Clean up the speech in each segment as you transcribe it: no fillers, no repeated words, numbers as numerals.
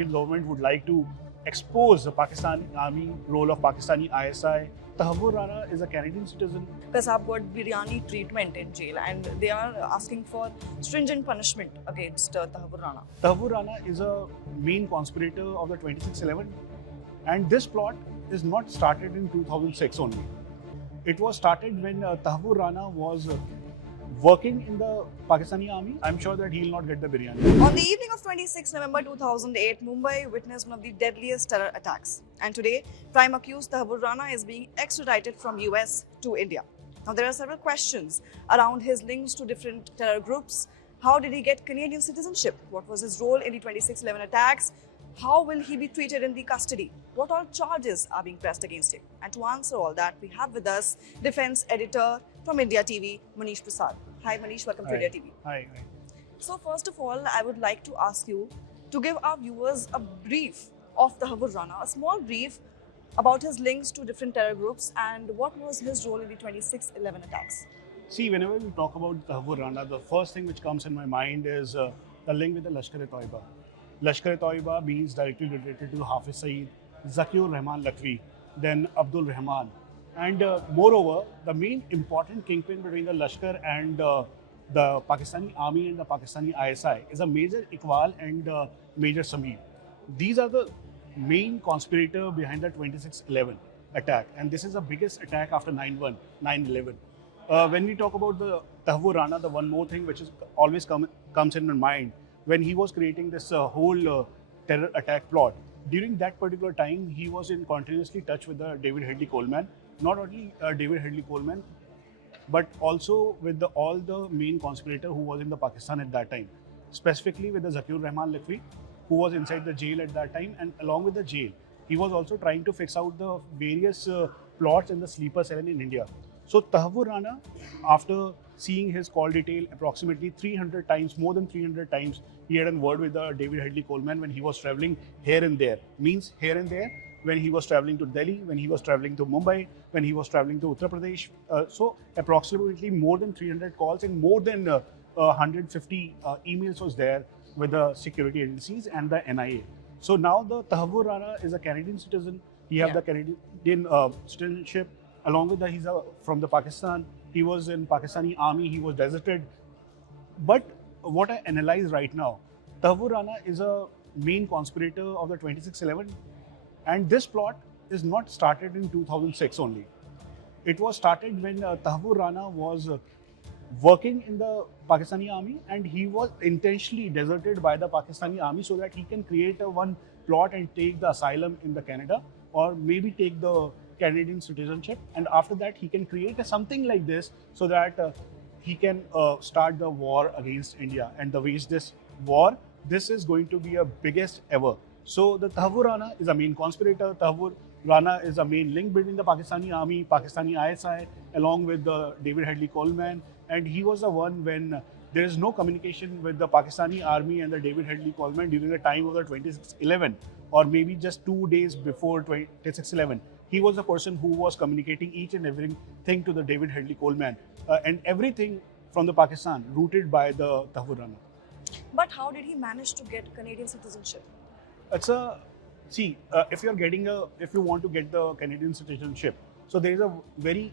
Indian government would like to expose the Pakistani army, role of Pakistani ISI. Tahawwur Rana is a Canadian citizen. Kasab got biryani treatment in jail and they are asking for stringent punishment against Tahawwur Rana. Tahawwur Rana is a main conspirator of the 2611, and this plot is not started in 2006 only. It was started when Tahawwur Rana was working in the Pakistani army. I'm sure that he'll not get the biryani. On the evening of 26 November 2008, Mumbai witnessed one of the deadliest terror attacks. And today, prime accused Tahawwur Rana is being extradited from US to India. Now, there are several questions around his links to different terror groups. How did he get Canadian citizenship? What was his role in the 2611 attacks? How will he be treated in the custody? What all charges are being pressed against him? And to answer all that, we have with us defense editor from India TV, Manish Prasad. Hi Manish, welcome to India TV. Hi. So first of all, I would like to ask you to give our viewers a brief of Tahawwur Rana, a small brief about his links to different terror groups and what was his role in the 2611 attacks. See, whenever we talk about Tahawwur Rana, the first thing which comes in my mind is the link with the Lashkar-e-Toiba. Lashkar-e-Toiba means directly related to Hafiz Saeed, Zakiur Rahman Lakwi, then Abdul Rahman. And moreover, the main important kingpin between the Lashkar and the Pakistani army and the Pakistani ISI is a Major Iqbal and Major Sameer. These are the main conspirator behind the 2611 attack, and this is the biggest attack after 9/11. When we talk about the Tahawwur Rana, the one more thing which is always comes in my mind, when he was creating this whole terror attack plot, during that particular time, he was in continuously touch with the David Headley Coleman. Not only David Headley Coleman, but also with all the main conspirator who was in the Pakistan at that time, specifically with the Zakiur Rahman Lakwi, who was inside the jail at that time, and along with the jail, he was also trying to fix out the various plots in the sleeper cell in India. So Tahawwur Rana, after seeing his call detail approximately 300 times, more than 300 times, he had a word with the David Headley Coleman when he was traveling here and there. Means here and there, when he was traveling to Delhi, when he was traveling to Mumbai, when he was traveling to Uttar Pradesh. So approximately more than 300 calls and more than 150 emails was there with the security agencies and the NIA. So now the Tahawwur Rana is a Canadian citizen. He has the Canadian citizenship. Along with that, he's from the Pakistan. He was in Pakistani army. He was deserted. But what I analyze right now, Tahawwur Rana is a main conspirator of the 2611. And this plot is not started in 2006 only. It was started when Tahawwur Rana was working in the Pakistani army, and he was intentionally deserted by the Pakistani army so that he can create one plot and take the asylum in the Canada, or maybe take the Canadian citizenship. And after that, he can create something like this so that he can start the war against India and wage this war. This is going to be a biggest ever. So the Tahawwur Rana is a main conspirator. Tahawwur Rana is a main link between the Pakistani army, Pakistani ISI, along with the David Headley Coleman. And he was the one when there is no communication with the Pakistani army and the David Headley Coleman during the time of the 2611, or maybe just 2 days before 2611. He was the person who was communicating each and everything to the David Headley Coleman, and everything from the Pakistan routed by the Tahawwur Rana. But how did he manage to get Canadian citizenship? If you want to get the Canadian citizenship, so there is a very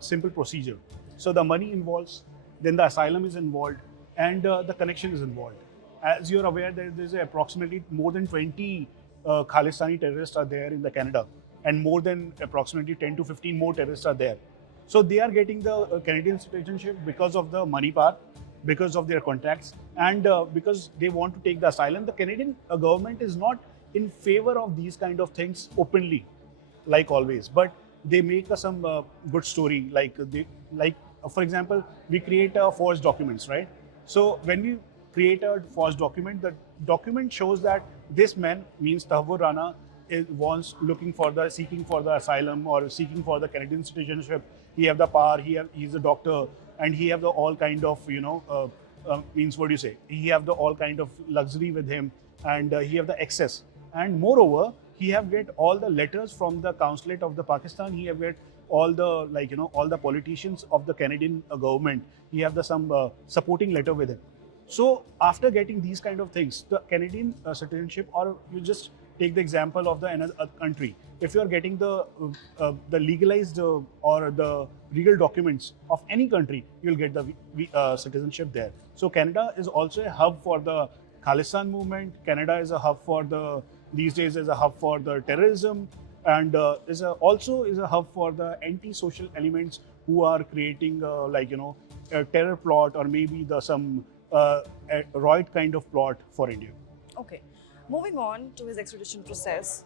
simple procedure. So the money involves, then the asylum is involved, and the connection is involved. As you're aware, there is approximately more than 20 Khalistani terrorists are there in the Canada, and more than approximately 10 to 15 more terrorists are there. So they are getting the Canadian citizenship because of the money part, because of their contacts, and because they want to take the asylum. The Canadian government is not in favor of these kind of things openly, like always, but they make some good story. For example, we create forged documents, right? So when we create a forged document, the document shows that this man, means Tahawwur Rana, seeking for the asylum or seeking for the Canadian citizenship. He have the power. He's a doctor, and he have the all kind of he have the all kind of luxury with him, and he have the access. And moreover, he have get all the letters from the consulate of the Pakistan. He have get all the all the politicians of the Canadian government. He have some supporting letter with him. So after getting these kind of things, the Canadian citizenship, or you just take the example of the another country, if you are getting the legalized or the legal documents of any country, you'll get the citizenship there. So Canada is also a hub for the Khalistan movement. Canada is a hub for these days is a hub for the terrorism, and also is a hub for the anti-social elements who are creating a terror plot, or maybe some a Royd kind of plot for India. Okay. Moving on to his extradition process,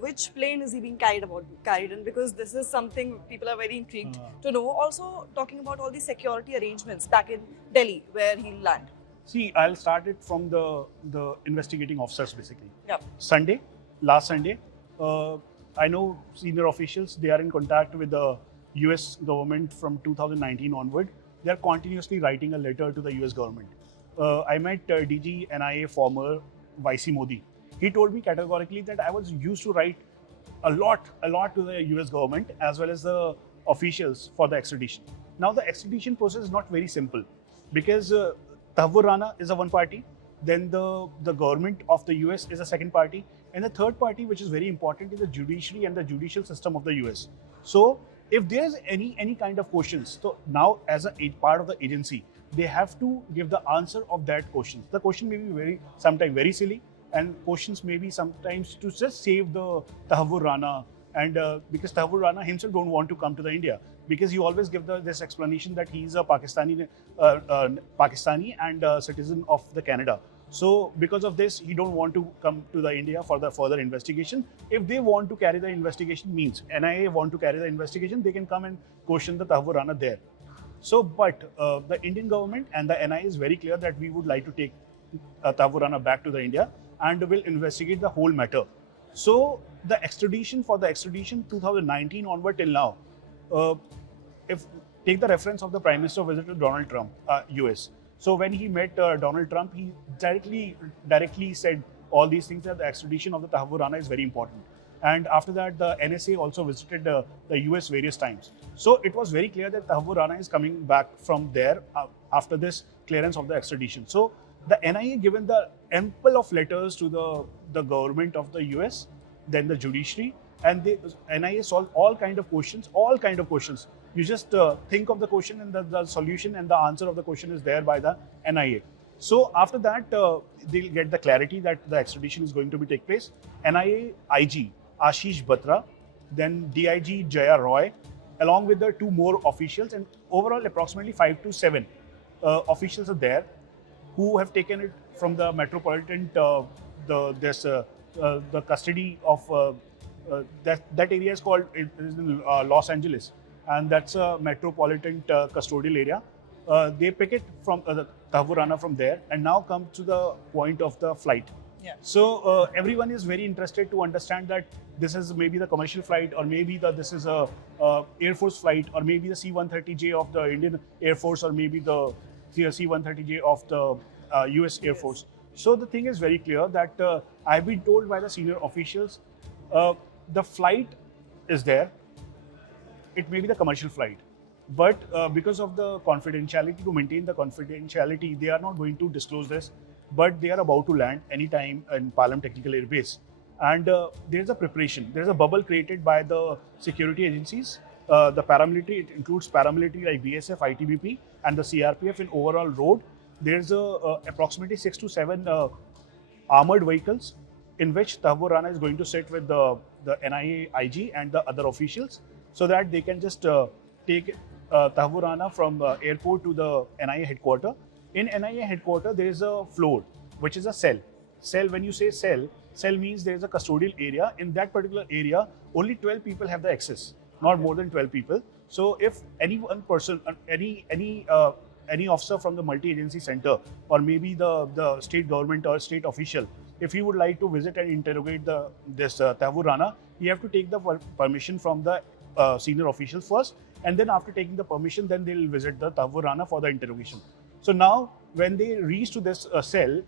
which plane is he being carried in? Because this is something people are very intrigued to know. Also, talking about all the security arrangements back in Delhi, where he'll land. See, I'll start it from the investigating officers basically. Yeah. Last Sunday, I know senior officials, they are in contact with the US government from 2019 onward. They are continuously writing a letter to the US government. I met DG NIA former Vice Modi. He told me categorically that I was used to write a lot to the US government as well as the officials for the extradition. Now the extradition process is not very simple, because Tahawwur Rana is a one party, then the government of the US is a second party, and the third party, which is very important, is the judiciary and the judicial system of the US. So if there's any kind of questions, so now as a part of the agency, they have to give the answer of that question. The question may be sometimes very silly, and questions may be sometimes to just save the Tahawwur Rana, and because Tahawwur Rana himself don't want to come to the India, because he always give this explanation that he's a Pakistani and citizen of the Canada. So because of this, he don't want to come to the India for the further investigation. If they want to carry the investigation, means NIA want to carry the investigation, they can come and question the Tahawwur Rana there. So, but the Indian government and the NIA is very clear that we would like to take Tahawwur Rana back to the India and will investigate the whole matter. So the extradition 2019 onward till now, if take the reference of the Prime Minister visit to Donald Trump, US. So when he met Donald Trump, he directly said all these things, that the extradition of the Tahawwur Rana is very important. And after that, the NSA also visited the US various times. So it was very clear that Tahawwur Rana is coming back from there after this clearance of the extradition. So the NIA given the ample of letters to the government of the US, then the judiciary, and the NIA solved all kind of questions. You just think of the question, and the solution and the answer of the question is there by the NIA. So after that, they'll get the clarity that the extradition is going to be take place. NIA IG Ashish Batra, then DIG Jaya Roy, along with the two more officials, and overall approximately 5 to 7 officials are there who have taken it from the metropolitan the custody of that area is called in Los Angeles, and that's a metropolitan custodial area. They pick it from the Tahawwur Rana from there, and now come to the point of the flight. Yeah. So everyone is very interested to understand that this is maybe the commercial flight, or maybe this is a Air Force flight, or maybe the C-130J of the Indian Air Force, or maybe the C-130J of the US Air Force. So the thing is very clear that I've been told by the senior officials, the flight is there. It may be the commercial flight, but because of the confidentiality, to maintain the confidentiality, they are not going to disclose this. But they are about to land anytime in Palam Technical Air Base, and there is a preparation. There is a bubble created by the security agencies. The paramilitary, it includes paramilitary like BSF, ITBP, and the CRPF in overall road. There's approximately 6 to 7 armored vehicles in which Tahawwur Rana is going to sit with the NIA IG and the other officials, so that they can just take Tahawwur Rana from the airport to the NIA headquarters. In NIA headquarters, there is a floor, which is a cell. Cell, when you say cell means there is a custodial area. In that particular area, only 12 people have the access, not more than 12 people. So if any one person, any officer from the multi-agency center, or maybe the state government or state official, if he would like to visit and interrogate this Tahawwur Rana, he have to take the permission from the senior officials first, and then after taking the permission, then they'll visit the Tahawwur Rana for the interrogation. So now, when they reach to this cell,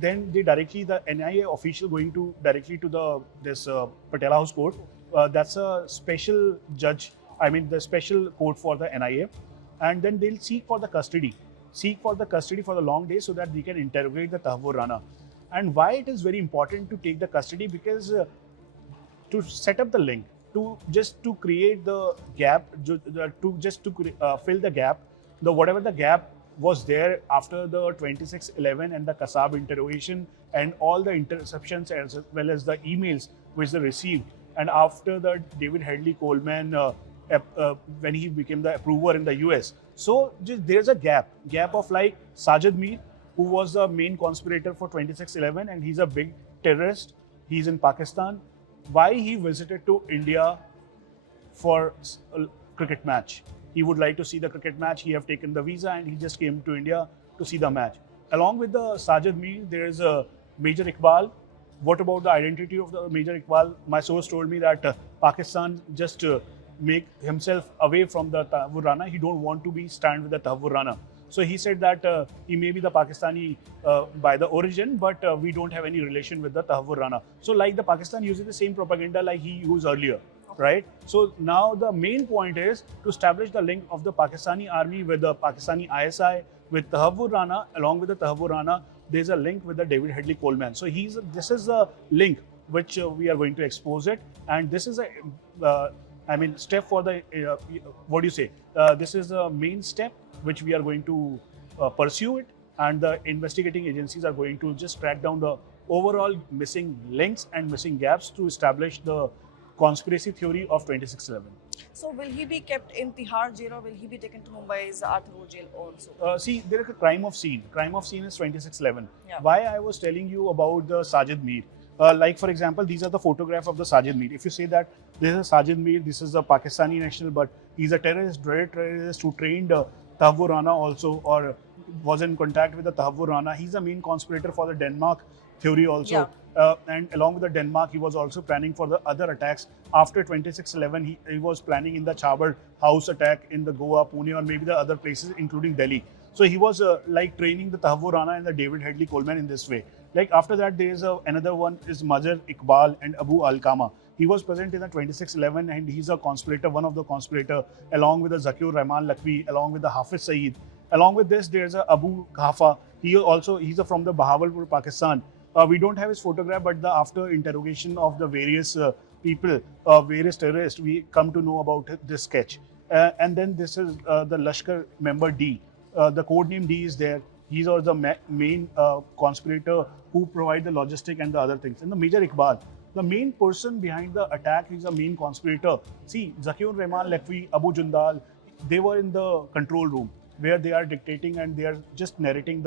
then the NIA official going to directly to this Patella House Court. That's a special judge. I mean, the special court for the NIA, and then they'll seek for the custody. seek for the custody for the long day so that they can interrogate the Tahawwur Rana. And why it is very important to take the custody? Because to set up the link, to create the gap, fill the gap, whatever the gap was there after the 26/11 and the Kasab interrogation and all the interceptions as well as the emails which they received, and after the David Headley Coleman when he became the approver in the US. So there's a gap of like Sajid Mir, who was the main conspirator for 26/11, and he's a big terrorist. He's in Pakistan. Why he visited to India for a cricket match? He would like to see the cricket match. He have taken the visa and he just came to India to see the match. Along with the Sajid Mir, there is a Major Iqbal. What about the identity of the Major Iqbal? My source told me that Pakistan just make himself away from the Tahawwur Rana. He don't want to be stand with the Tahawwur Rana. So he said that he may be the Pakistani by the origin, but we don't have any relation with the Tahawwur Rana. So like the Pakistan uses the same propaganda like he used earlier, right? So now the main point is to establish the link of the Pakistani army with the Pakistani ISI, with Tahawwur Rana. Along with the Tahawwur Rana, there's a link with the David Headley Coleman. So this is the link which we are going to expose it, and this is a step for the what do you say? This is the main step which we are going to pursue it, and the investigating agencies are going to just track down the overall missing links and missing gaps to establish the conspiracy theory of 26/11. So will he be kept in Tihar jail or will he be taken to Mumbai's Arthur Road jail also? See, there is a crime of scene. Crime of scene is 26/11. Yeah. Why I was telling you about the Sajid Mir. Like for example, these are the photograph of the Sajid Mir. If you say that this is Sajid Mir, this is a Pakistani national, but he's a dreaded terrorist who trained Tahawwur Rana also, or was in contact with the Tahawwur Rana. He's the main conspirator for the Denmark theory also. Yeah. And along with the Denmark, he was also planning for the other attacks. After 26/11, he was planning in the Chabad house attack in the Goa, Pune, or maybe the other places, including Delhi. So he was like training the Tahawwur Rana and the David Headley Coleman in this way. Like after that, there is another one is Major Iqbal and Abu Al-Kama. He was present in the 26/11 and he's a conspirator, one of the conspirator, along with the Zakir Rahman Lakwi, along with the Hafiz Saeed. Along with this, there's a Abu Khafa. He's from the Bahawalpur, Pakistan. We don't have his photograph, but after interrogation of the various people, various terrorists, we come to know about this sketch. And then this is the Lashkar member D. The code name D is there. He's also the main conspirator who provide the logistic and the other things. And the Major Iqbal, the main person behind the attack, is the main conspirator. See, Zakir Rahman Lakwi, Abu Jundal, they were in the control room where they are dictating and they are just narrating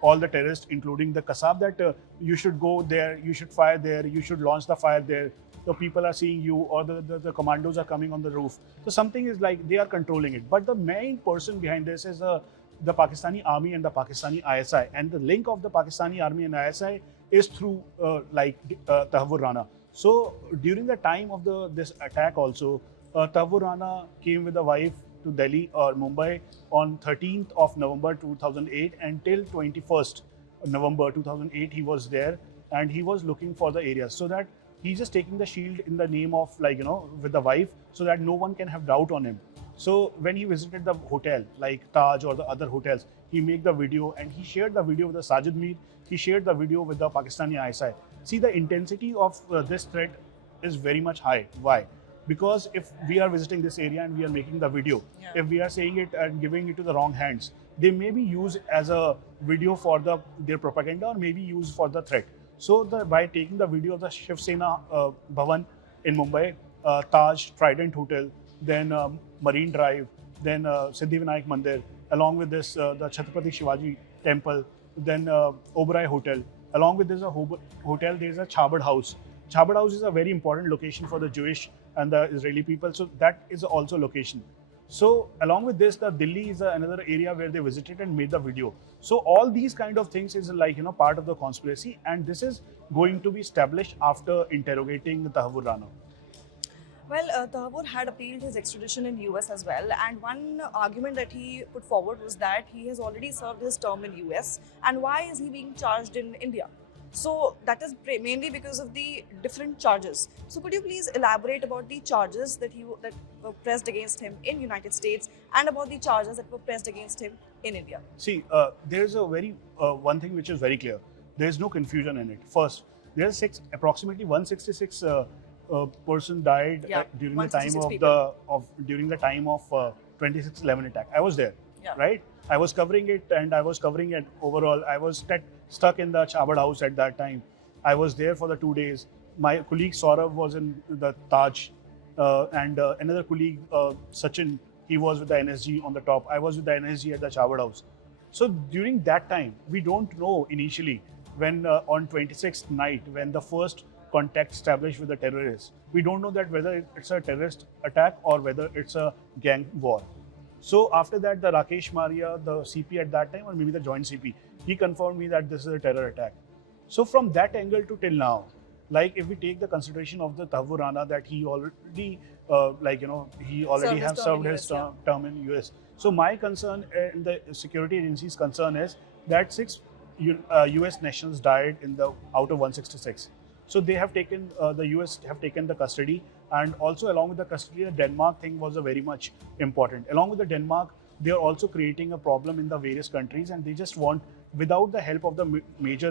all the terrorists, including the Kasab, that you should go there, you should fire there, you should launch the fire there. The people are seeing you, or the commandos are coming on the roof. So something is like they are controlling it. But the main person behind this is the Pakistani army and the Pakistani ISI. And the link of the Pakistani army and ISI is through Tahawwur Rana. So during the time of this attack also, Tahawwur Rana came with a wife to Delhi or Mumbai on 13th of November 2008 until 21st November 2008 he was there, and he was looking for the areas, so that he's just taking the shield in the name of with the wife, so that no one can have doubt on him. So when he visited the hotel like Taj or the other hotels, he made the video and he shared the video with the Sajid Mir. He shared the video with the Pakistani ISI. See, the intensity of this threat is very much high. Why? Because if we are visiting this area and we are making the video, if we are saying it and giving it to the wrong hands, they may be used as a video for their propaganda, or maybe used for the threat. So by taking the video of the Shiv Sena Bhavan in Mumbai, Taj, Trident Hotel, then Marine Drive, then Siddhivinayak Mandir, along with this the Chhatrapati Shivaji Temple, then Oberoi Hotel. Along with this hotel, there is a Chabad House. Chabad House is a very important location for the Jewish and the Israeli people, so that is also location. So along with this, the Delhi is another area where they visited and made the video. So all these kind of things is part of the conspiracy, and this is going to be established after interrogating Tahawwur Rana. Well, Tahawwur had appealed his extradition in US as well, and one argument that he put forward was that he has already served his term in US, and why is he being charged in India? So that is mainly because of the different charges. So could you please elaborate about the charges that were pressed against him in United States and about the charges that were pressed against him in India? See, there's a very one thing which is very clear. There is no confusion in it. First, there's approximately 166 person died during the time of people. during the time of 26/11 attack. I was there, Yeah. right? I was covering it, and I was covering it overall. I was stuck in the Chabad house at that time. I was there for the 2 days. My colleague Saurav was in the Taj, and another colleague Sachin, he was with the NSG on the top. I was with the NSG at the Chabad house. So during that time, we don't know initially when on 26th night, when the first contact established with the terrorists, we don't know that whether it's a terrorist attack or whether it's a gang war. So after that, the Rakesh Maria, the CP at that time, or maybe the joint CP, he confirmed me that this is a terror attack. So from that angle to till now, like if we take the consideration of the Tahawwur Rana, that he already, he already have served his term in US. So my concern and the security agency's concern is that 6 US nationals died out of 166. So they have taken, the US have taken the custody, and also along with the custody, the Denmark thing was a very much important. Along with the Denmark, they are also creating a problem in the various countries, and they just want, without the help of the Major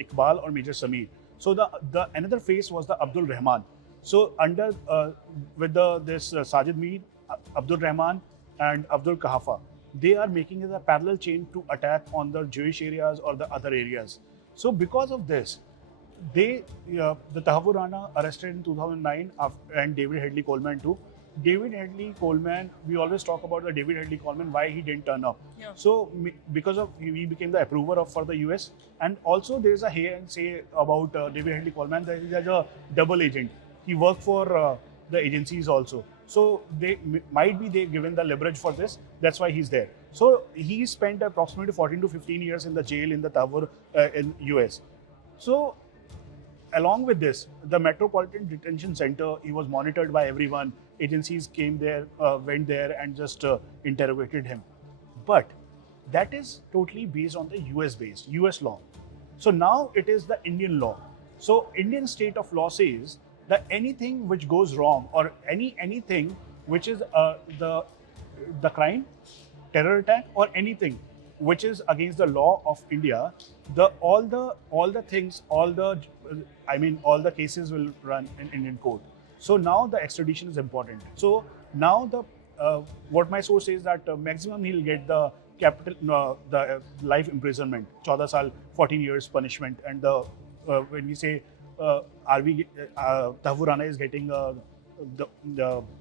Iqbal or Major Samir. So the another phase was the Abdul Rahman. So under with this Sajid Mir, Abdul Rahman, and Abdul Kahafa, they are making it a parallel chain to attack on the Jewish areas or the other areas. So because of this, the Tahawwur Rana arrested in 2009 and David Headley Coleman too. David Headley Coleman, we always talk about the David Headley Coleman, why he didn't turn up. Yeah. So because of he became the approver for the US, and also there is a here and say about David Headley Coleman that he is a double agent. He worked for the agencies also. So they might be they given the leverage for this. That's why he's there. So he spent approximately 14 to 15 years in the jail in the Tahawwur in US. So along with this, the Metropolitan Detention Center, he was monitored by everyone. Agencies came there, went there and just interrogated him. But that is totally based on the US law. So now it is the Indian law. So Indian state of law says that anything which goes wrong or anything which is the crime, terror attack, or anything which is against the law of India, all the cases will run in Indian court. So now the extradition is important. So now what my source says that maximum he'll get the the life imprisonment, 14 saal, 14 years punishment, and when we say Tahawwur Rana is getting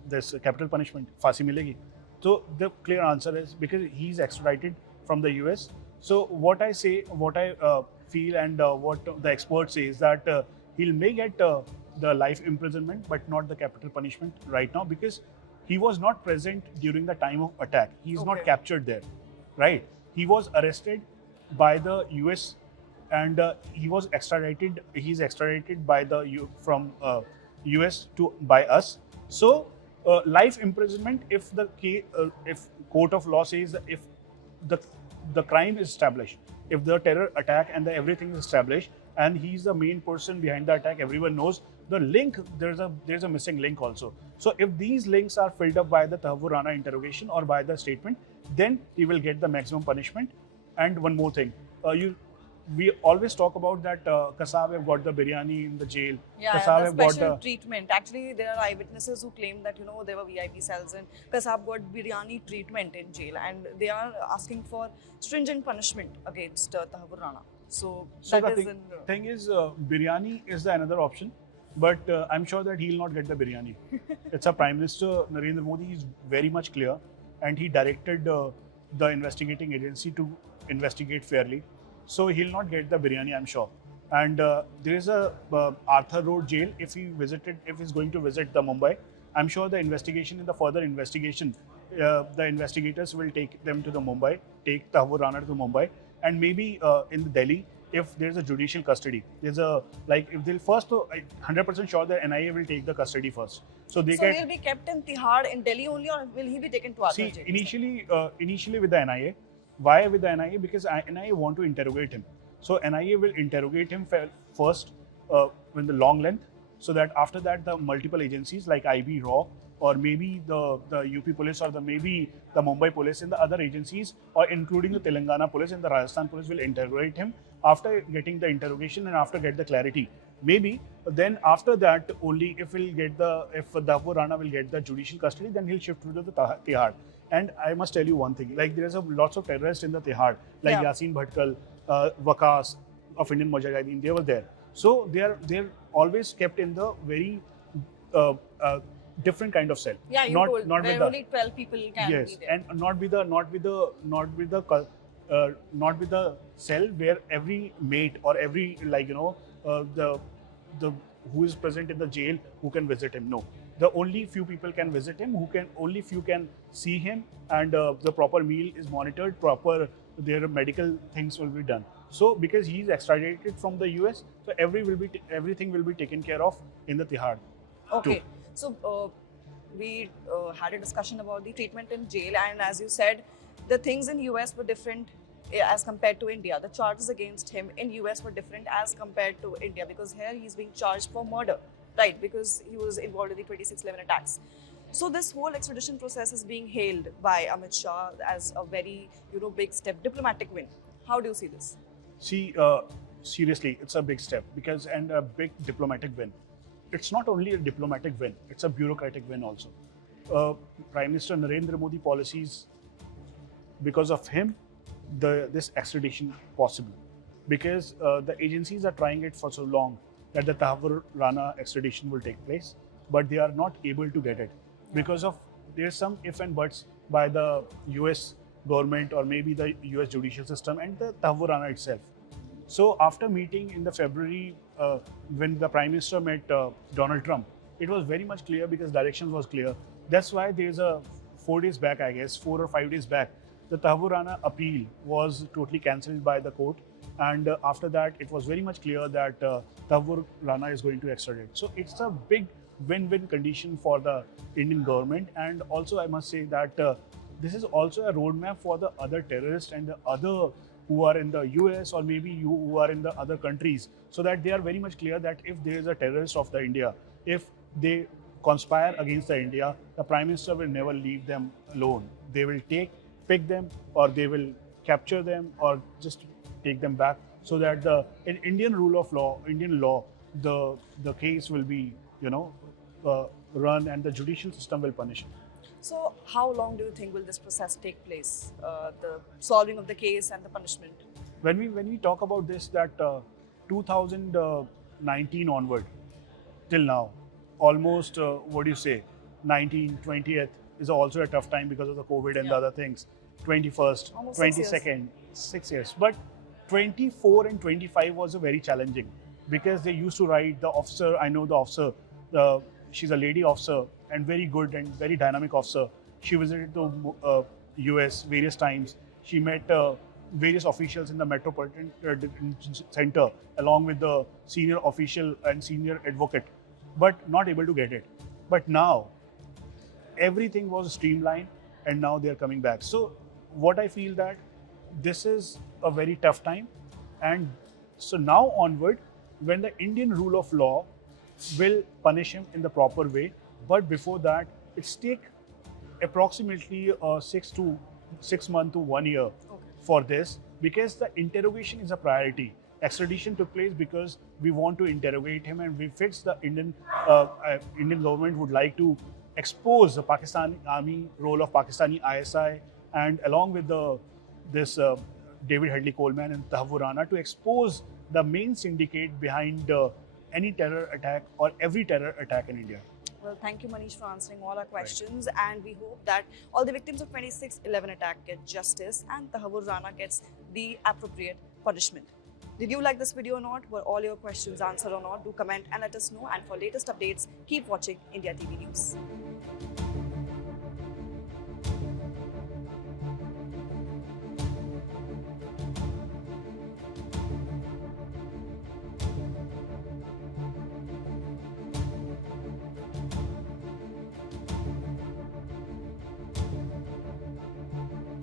this capital punishment, फांसी मिलेगी. So the clear answer is because he's extradited from the US. So what I feel and what the experts say is that he may get the life imprisonment but not the capital punishment right now because he was not present during the time of attack. He is not captured there, right? He was arrested by the US and he was extradited. He's extradited by from US by us. So life imprisonment if court of law says that if the crime is established, if the terror attack and everything is established, and he's the main person behind the attack, everyone knows the link. There's a missing link also. So if these links are filled up by the Tahawwur Rana interrogation or by the statement, then he will get the maximum punishment. And one more thing, we always talk about that Kasab have got the biryani in the jail. Yeah, Kasab the have got special treatment. Actually, there are eyewitnesses who claim that there were VIP cells and Kasab got biryani treatment in jail, and they are asking for stringent punishment against Tahawwur Rana. So the thing is, biryani is the another option, but I'm sure that he'll not get the biryani. It's a Prime Minister Narendra Modi is very much clear, and he directed the investigating agency to investigate fairly. So he'll not get the biryani, I'm sure. And there is a Arthur Road jail. If he's going to visit the Mumbai, I'm sure the investigation in the further investigation, the investigators will take them to the Mumbai, take Tahawwur Rana to Mumbai, and maybe in Delhi, if there's a judicial custody, if they'll first, 100% sure the NIA will take the custody first. So he'll be kept in Tihar in Delhi only, or will he be taken to other jails? Initially with the NIA. Why with the NIA? Because NIA want to interrogate him. So NIA will interrogate him first in the long length, so that after that the multiple agencies like IB Raw or maybe the UP police or maybe the Mumbai police and the other agencies or including the Telangana police and the Rajasthan police will interrogate him. After getting the interrogation and after get the clarity, maybe then after that only if Tahawwur Rana will get the judicial custody, then he'll shift to the Tihar. And I must tell you one thing, like there's lots of terrorists in the Tihar, like Yasin Bhatkal, Waqas of Indian Mujahideen, they were there. So they're always kept in the very different kind of cell. Yeah, you not told not where with only 12 people can yes, be there. and not with the cell where every mate or every the who is present in the jail who can visit him. No, the only few people can visit him, only few can see him, and the proper meal is monitored, proper their medical things will be done. So because he is extradited from the US, so everything will be taken care of in the Tihar. Okay, too. so we had a discussion about the treatment in jail, and as you said, the things in US were different as compared to India. The charges against him in US were different as compared to India, because here he's being charged for murder, right? Because he was involved in the 26/11 attacks. So this whole extradition process is being hailed by Amit Shah as a very big step, diplomatic win. How do you see this? See, seriously, it's a big step and a big diplomatic win. It's not only a diplomatic win; it's a bureaucratic win also. Prime Minister Narendra Modi policies, because of him, this extradition possible. Because the agencies are trying it for so long that the Tahawwur Rana extradition will take place, but they are not able to get it because of there's some if and buts by the US government or maybe the US judicial system and the Tahawwur Rana itself. So after meeting in the February, when the Prime Minister met Donald Trump, it was very much clear because directions was clear. That's why there's 4 days back, I guess, 4 or 5 days back, the Tahawwur Rana appeal was totally cancelled by the court. And after that, it was very much clear that Tahawwur Rana is going to extradite. So it's a big win-win condition for the Indian government. And also, I must say that this is also a roadmap for the other terrorists and the other who are in the US or maybe who are in the other countries, so that they are very much clear that if there is a terrorist of the India, if they conspire against the India, the Prime Minister will never leave them alone. They will pick them, or they will capture them, or just take them back, so that in Indian rule of law, Indian law, the case will be run and the judicial system will punish it. So how long do you think will this process take place, the solving of the case and the punishment? When we talk about this, that 2019 onward till now, almost 19, 20th is also a tough time because of the COVID and the other things. 21st, Almost 22nd, 6 years. But 24 and 25 was a very challenging, because they used to write the officer. I know the officer. She's a lady officer and very good and very dynamic officer. She visited the US various times. She met various officials in the Metropolitan Center along with the senior official and senior advocate, but not able to get it. But now everything was streamlined and now they are coming back. So what I feel that this is a very tough time, and so now onward, when the Indian rule of law will punish him in the proper way, but before that, it's take approximately 6 months to 1 year for this, because the interrogation is a priority. Extradition took place because we want to interrogate him, and we fix the Indian government would like to expose the Pakistani army, role of Pakistani ISI, and along with this David Headley Coleman and Tahawwur Rana, to expose the main syndicate behind any terror attack or every terror attack in India. Well, thank you, Manish, for answering all our questions. Right. And we hope that all the victims of 26/11 attack get justice and Tahawwur Rana gets the appropriate punishment. Did you like this video or not? Were all your questions answered or not? Do comment and let us know. And for latest updates, keep watching India TV News.